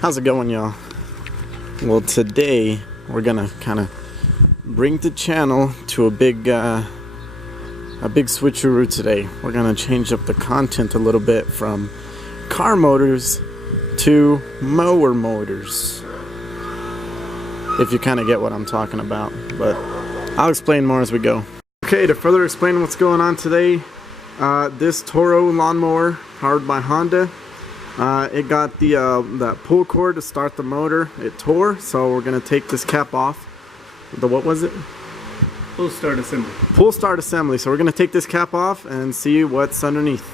How's it going, y'all? Well, today we're gonna kind of bring the channel to a big switcheroo today. We're gonna change up the content a little bit from car motors to mower motors, if you kind of get what I'm talking about, but I'll explain more as we go. Okay, to further explain what's going on today, this Toro lawnmower powered by Honda, it got the that pull cord to start the motor. It tore, so we're gonna take this cap off. What was it? Pull start assembly. Pull start assembly. So we're gonna take this cap off and see what's underneath.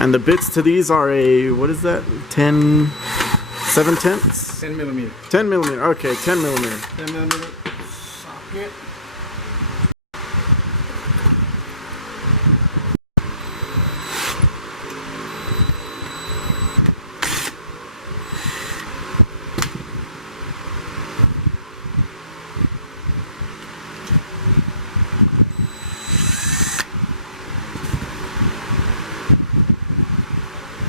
And the bits to these are a, what is that? 7/10? 10 millimeter. 10 millimeter. Okay, 10 millimeter. 10 millimeter socket.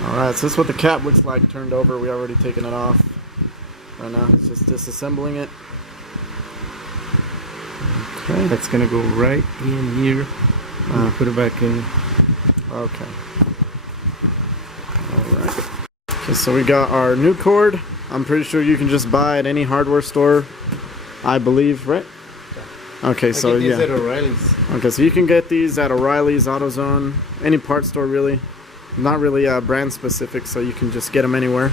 Alright, so this is what the cap looks like turned over. We already taken it off. Right now he's just disassembling it. Okay, that's gonna go right in here. Put it back in. Okay. Alright. Okay, so we got our new cord. I'm pretty sure you can just buy at any hardware store, I believe, right? Okay, so I get these yeah. at O'Reilly's. Okay, so you can get these at O'Reilly's, AutoZone, any part store really. Not really brand specific, so you can just get them anywhere.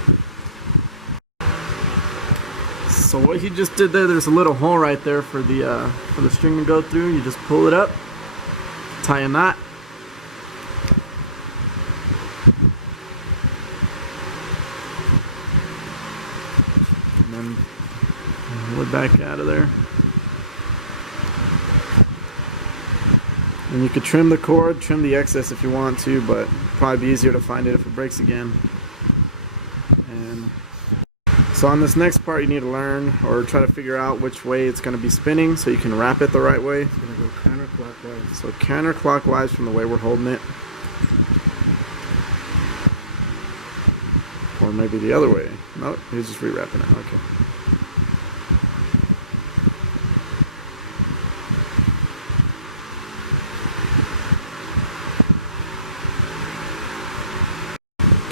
So what he just did there's a little hole right there for the string to go through. You just pull it up, tie a knot. And then pull it back out of there. And you could trim the cord, trim the excess if you want to, but probably be easier to find it if it breaks again. And so on this next part, you need to learn or try to figure out which way it's going to be spinning so you can wrap it the right way. It's going to go counterclockwise. So counterclockwise from the way we're holding it. Or maybe the other way. No, he's just rewrapping it. Okay.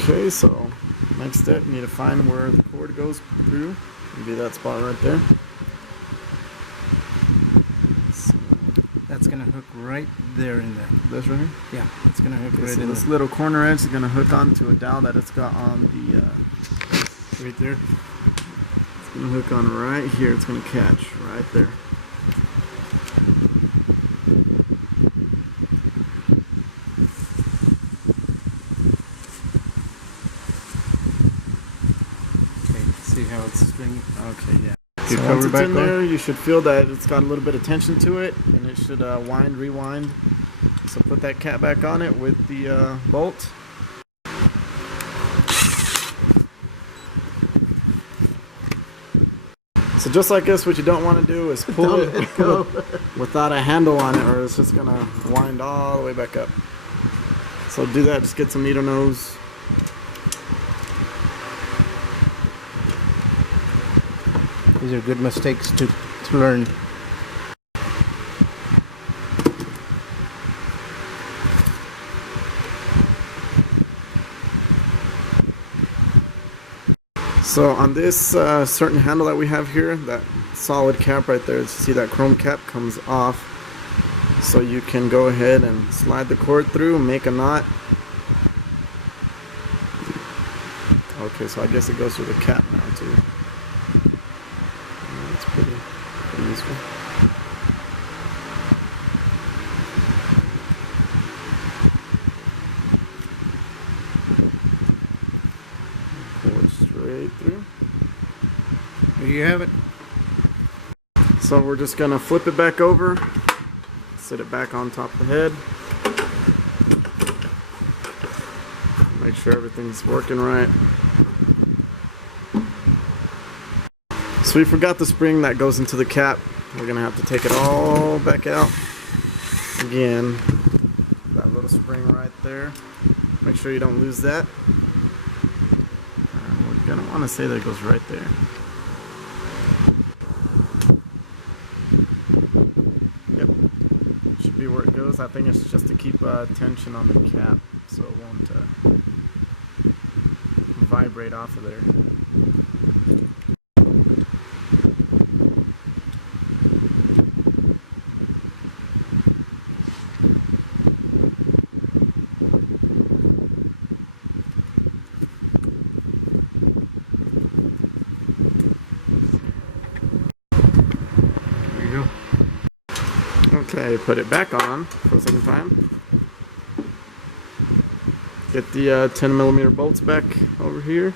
Okay, so next step, you need to find where the cord goes through. Maybe that spot right there. So That's gonna hook right there in there. this right here? Yeah, it's gonna hook right So in this there. little corner edge is going to hook onto a dowel that it's got on the, Right there. it's going to hook on right here. It's going to catch right there. See how it's stringing? Okay, yeah. Your So cover once it's back in on? there, you should feel that it's got a little bit of tension to it, and it should wind, rewind. So put that cap back on it with the bolt. So just like this, what you don't want to do is pull it without a handle on it, or it's just going to wind all the way back up. So do that, just get some needle nose. These are good mistakes to learn. So on this certain handle that we have here, that solid cap right there, see that chrome cap comes off. So you can go ahead and slide the cord through, make a knot. Okay, so I guess it goes through the cap now too. That's pretty useful. Pull it straight through. There you have it. So we're just gonna flip it back over, sit it back on top of the head. Make sure everything's working right. So we forgot the spring that goes into the cap. We're gonna have to take it all back out again. That little spring right there. Make sure you don't lose that. I'm gonna want to say that it goes right there. Yep, should be where it goes. I think it's just to keep tension on the cap so it won't vibrate off of there. Okay, put it back on for the second time. Get the 10mm bolts back over here.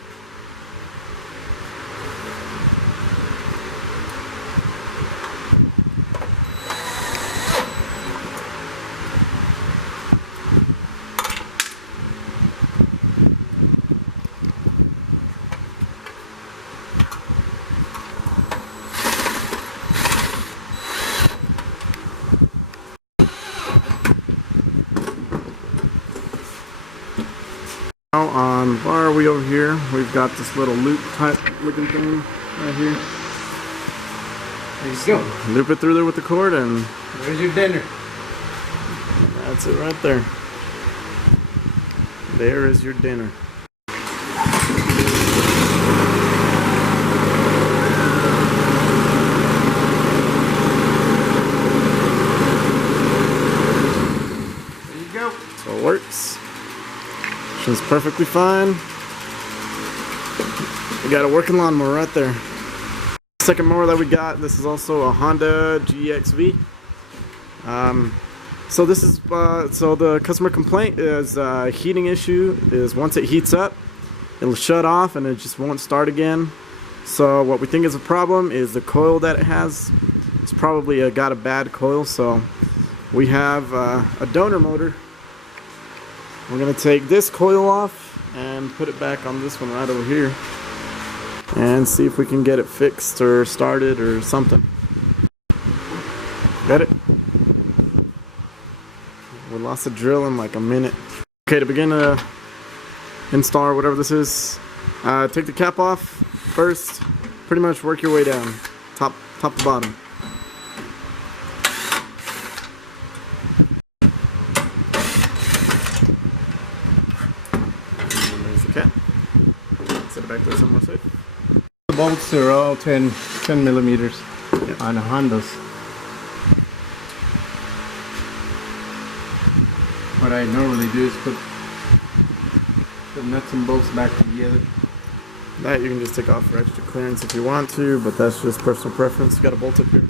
Now on the bar we over here, we've got this little loop type looking thing right here. There you go. Loop it through there with the cord and There's your dinner. that's it right there. There is your dinner. There you go. So it works. It's perfectly fine. We got a working lawnmower right there. Second mower that we got, this is also a Honda GXV. So this is so the customer complaint is heating issue is once it heats up, it'll shut off and it just won't start again. So what we think is a problem is the coil that it has. It's probably got a bad coil. So we have a donor motor. We're going to take this coil off and put it back on this one right over here and see if we can get it fixed or started or something. Got it? We lost the drill in like a minute. Okay, to begin to install whatever this is, take the cap off first. Pretty much work your way down, top to bottom. Okay. Set it back there somewhere safe. The bolts are all 10 millimeters on the Hondas. What I normally do is put the nuts and bolts back together. That you can just take off for extra clearance if you want to, but that's just personal preference. You got a bolt up here.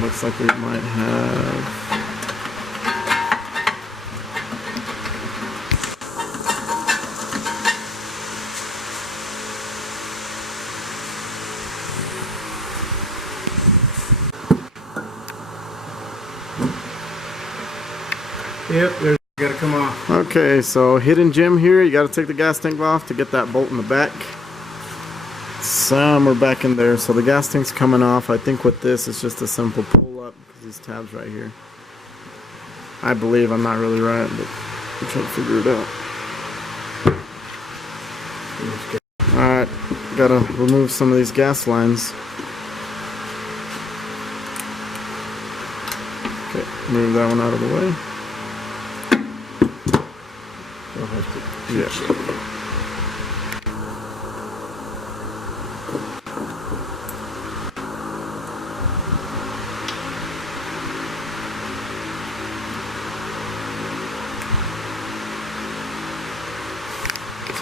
Looks like we might have. Yep, there's gotta come off. Okay, so hidden gem here. You got to take the gas tank off to get that bolt in the back. Somewhere back in there. So the gas tank's coming off. I think with this, it's just a simple pull up because these tabs right here. I believe I'm not really right, but I'm trying to figure it out. Alright, gotta remove some of these gas lines. Okay, move that one out of the way. Yeah. So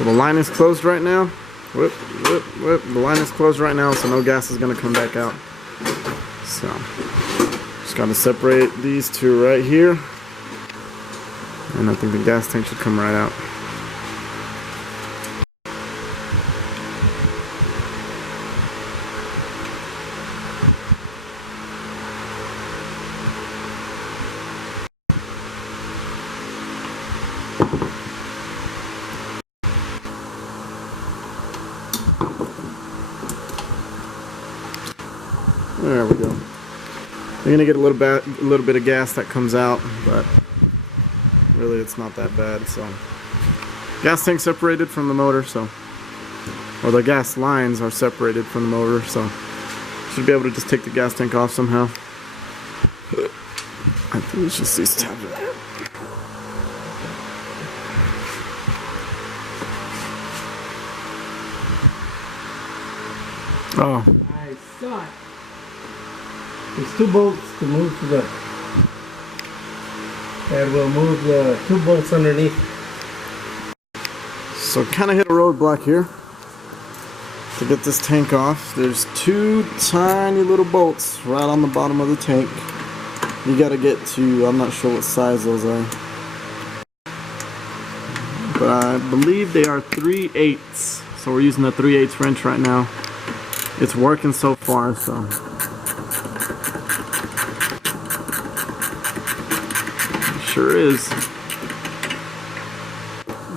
the line is closed right now. Whoop, whoop, whoop. The line is closed right now, so no gas is going to come back out. So, just got to separate these two right here. And I think the gas tank should come right out. There we go. You're gonna get a little bit of gas that comes out, but really it's not that bad. So gas tank separated from the motor, so, or the gas lines are separated from the motor, so should be able to just take the gas tank off somehow. I think it's just these tabs. Oh. I saw it. There's 2 bolts to move to the. And we'll move the 2 bolts underneath. So kind of hit a roadblock here to get this tank off. There's 2 tiny little bolts right on the bottom of the tank. You gotta get to, I'm not sure what size those are, but I believe they are 3/8. So we're using a 3/8 wrench right now. It's working so far, so. Sure is.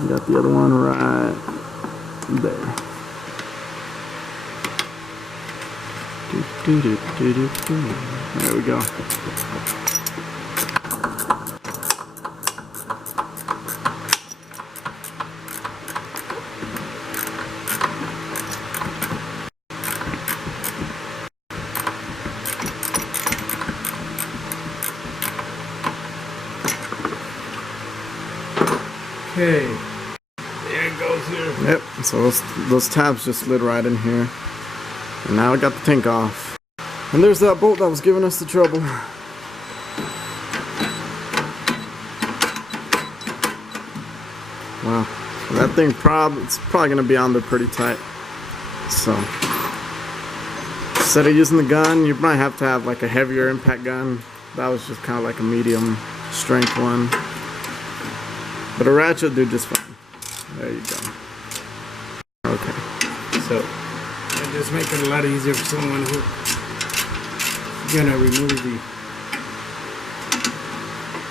You got the other one right there. There we go. Okay. There it goes here. Yep, so those tabs just slid right in here. And now I got the tank off. And there's that bolt that was giving us the trouble. Wow. That thing it's probably going to be on there pretty tight. So, instead of using the gun, you might have to have like a heavier impact gun. That was just kind of like a medium strength one. But a ratchet will do just fine. There you go. Okay. So, it just makes it a lot easier for someone who's gonna remove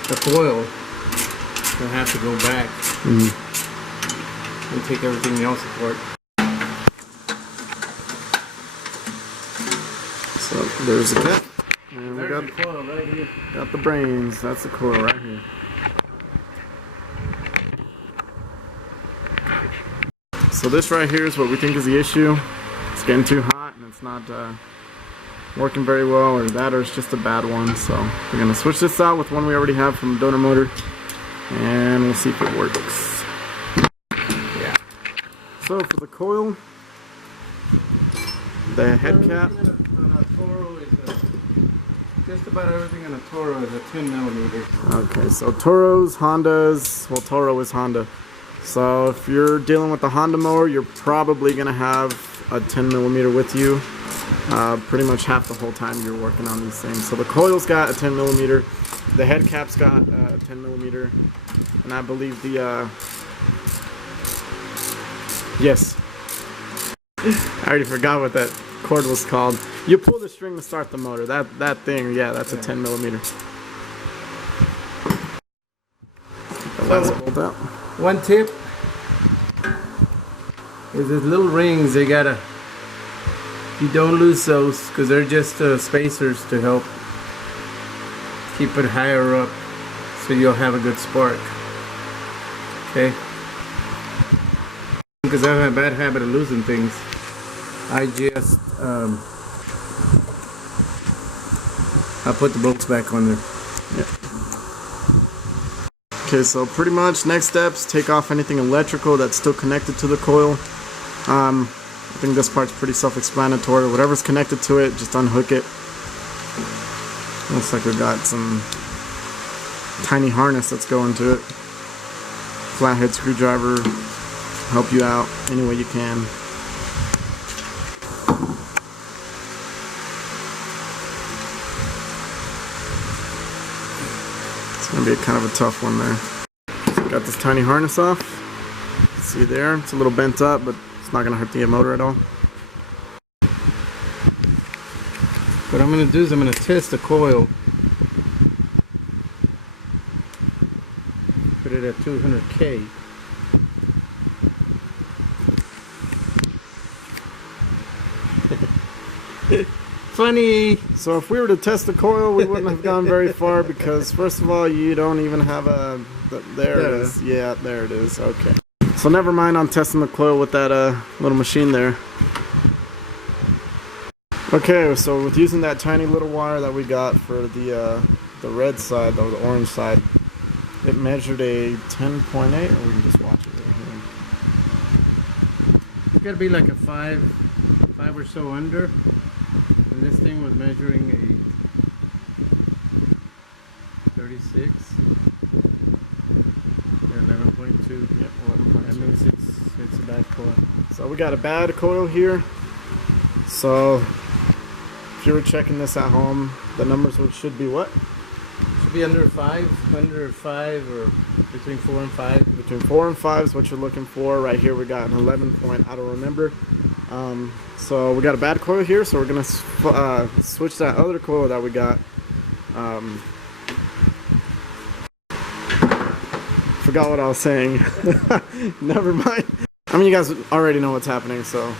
the coil. They'll have to go back and take everything else apart. So there's the cap. And we There's got the coil right here. Got the brains. That's the coil right here. So this right here is what we think is the issue. It's getting too hot and it's not working very well, or that, or it's just a bad one. So we're gonna switch this out with one we already have from donor motor, and we'll see if it works. Yeah. So for the coil, the head cap. On a Toro is just about everything on a Toro is a 10mm. Okay, so Toros, Hondas. Well, Toro is Honda. So if you're dealing with the Honda mower, you're probably gonna have a 10mm with you pretty much half the whole time you're working on these things. So the coil's got a 10mm, the head cap's got a 10mm, and I believe the yes, I already forgot what that cord was called. You pull the string to start the motor. That thing, yeah, that's a 10mm. The last bolt out. One tip is these little rings. They gotta, you don't lose those because they're just spacers to help keep it higher up so you'll have a good spark. Okay? Because I have a bad habit of losing things. I just I'll put the bolts back on there. Yeah. Okay, so pretty much next steps, take off anything electrical that's still connected to the coil. I think this part's pretty self-explanatory. Whatever's connected to it, just unhook it. Looks like we've got some tiny harness that's going to it. Flathead screwdriver, help you out any way you can. It's gonna be kind of a tough one there. So got this tiny harness off. See there, it's a little bent up, but it's not gonna hurt the motor at all. What I'm gonna do is I'm gonna test the coil. Put it at 200K. funny. So if we were to test the coil, we wouldn't have gone very far because first of all, you don't even have a. There it is. Yeah, there it is. Okay. So never mind on testing the coil with that little machine there. Okay, so with using that tiny little wire that we got for the red side or the orange side, it measured a 10.8, or we can just watch it right here. It's gotta be like a five or so under. And this thing was measuring a 36. Yeah, 11.2. Yep, 11.2. That means it's a bad coil. So we got a bad coil here. So if you were checking this at home, the numbers should be what? Should be under 5 or between 4 and 5. Between 4 and 5 is what you're looking for. Right here we got an 11 point, I don't remember. So we got a bad coil here, so we're gonna switch that other coil that we got. Forgot what I was saying. Never mind. I mean, you guys already know what's happening. So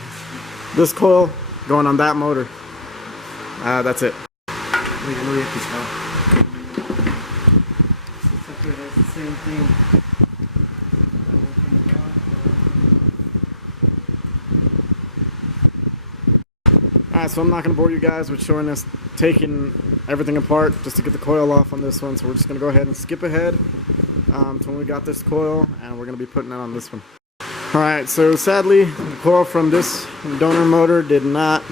this coil going on that motor. That's it. Wait, let me get this out. It's the same thing. Alright, so I'm not going to bore you guys with showing us taking everything apart just to get the coil off on this one. So we're just going to go ahead and skip ahead to when we got this coil, and we're going to be putting it on this one. Alright, so sadly, the coil from this donor motor did not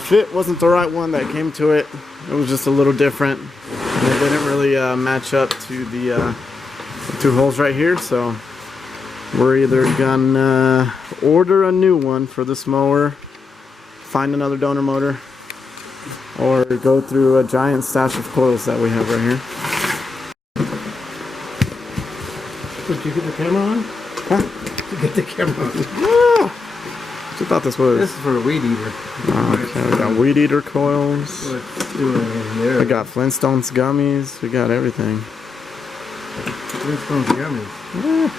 fit. Wasn't the right one that came to it. It was just a little different. And it didn't really match up to the two holes right here. So we're either going to order a new one for this mower, find another donor motor, or go through a giant stash of coils that we have right here. Did you get the camera on? Huh? Did you get the camera on? Ah, what you thought this was? This is for a weed eater. Okay, we got weed eater coils. Let's do it in there. We got Flintstones gummies. We got everything. Flintstones gummies. Yeah.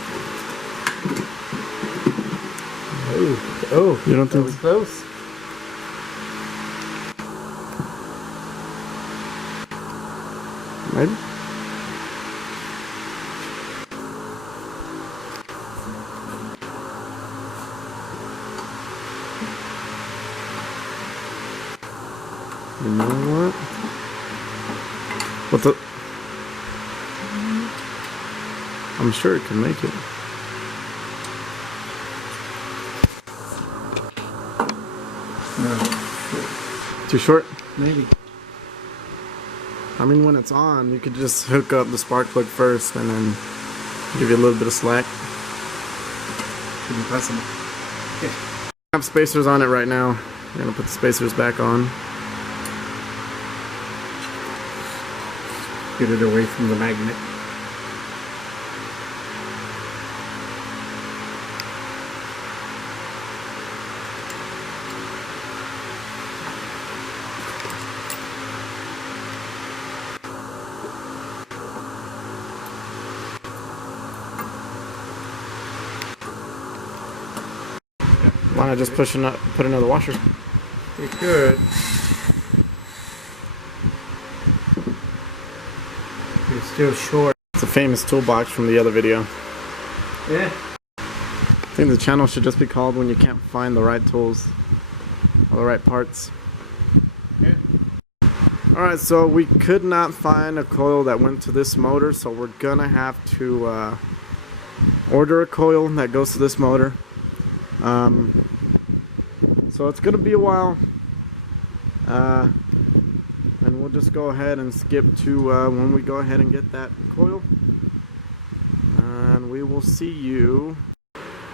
Oh, You don't that think was close? maybe? You know what? What the? I'm sure it can make it. No. Too short? Maybe. I mean, when it's on, you could just hook up the spark plug first and then give you a little bit of slack. Could be possible. Okay. I have spacers on it right now. I'm gonna put the spacers back on. Get it away from the magnet. Why not just put another washer? You could. You're still short. It's a famous toolbox from the other video. Yeah. I think the channel should just be called When You Can't Find the Right Tools or the Right Parts. Yeah. Alright, so we could not find a coil that went to this motor, so we're gonna have to order a coil that goes to this motor. So it's gonna be a while, and we'll just go ahead and skip to when we go ahead and get that coil, and we will see you.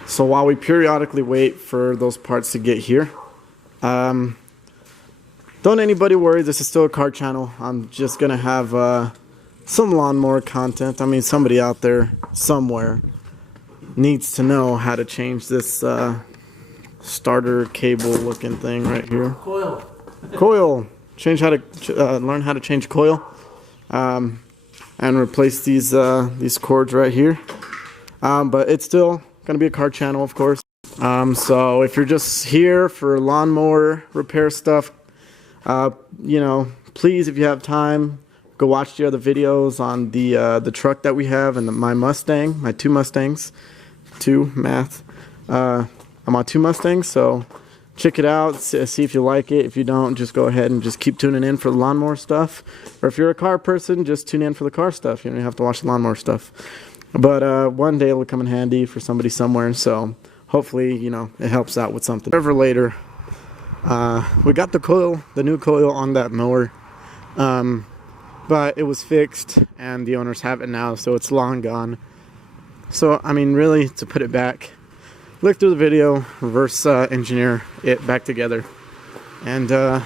So while we periodically wait for those parts to get here, don't anybody worry, this is still a car channel. I'm just gonna have some lawnmower content. I mean, somebody out there somewhere needs to know how to change this starter cable looking thing right here. Coil. Change how to learn how to change coil, and replace these cords right here. But it's still gonna be a car channel, of course. So if you're just here for lawnmower repair stuff, You know, please, if you have time, go watch the other videos on the truck that we have and my Mustang, my 2 Mustangs, 2 math. I'm on 2 Mustangs, so check it out, see if you like it. If you don't, just go ahead and just keep tuning in for the lawnmower stuff. Or if you're a car person, just tune in for the car stuff. You don't have to watch the lawnmower stuff. But one day it'll come in handy for somebody somewhere, so hopefully, you know, it helps out with something. Forever later, we got the coil, the new coil on that mower, but it was fixed and the owners have it now, so it's long gone. So, I mean, really, to put it back, look through the video, reverse engineer it back together, and I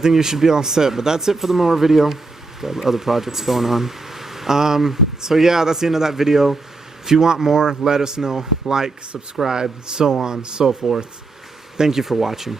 think you should be all set. But that's it for the mower video. Got other projects going on. So yeah, that's the end of that video. If you want more, let us know. Like, subscribe, so on, so forth. Thank you for watching.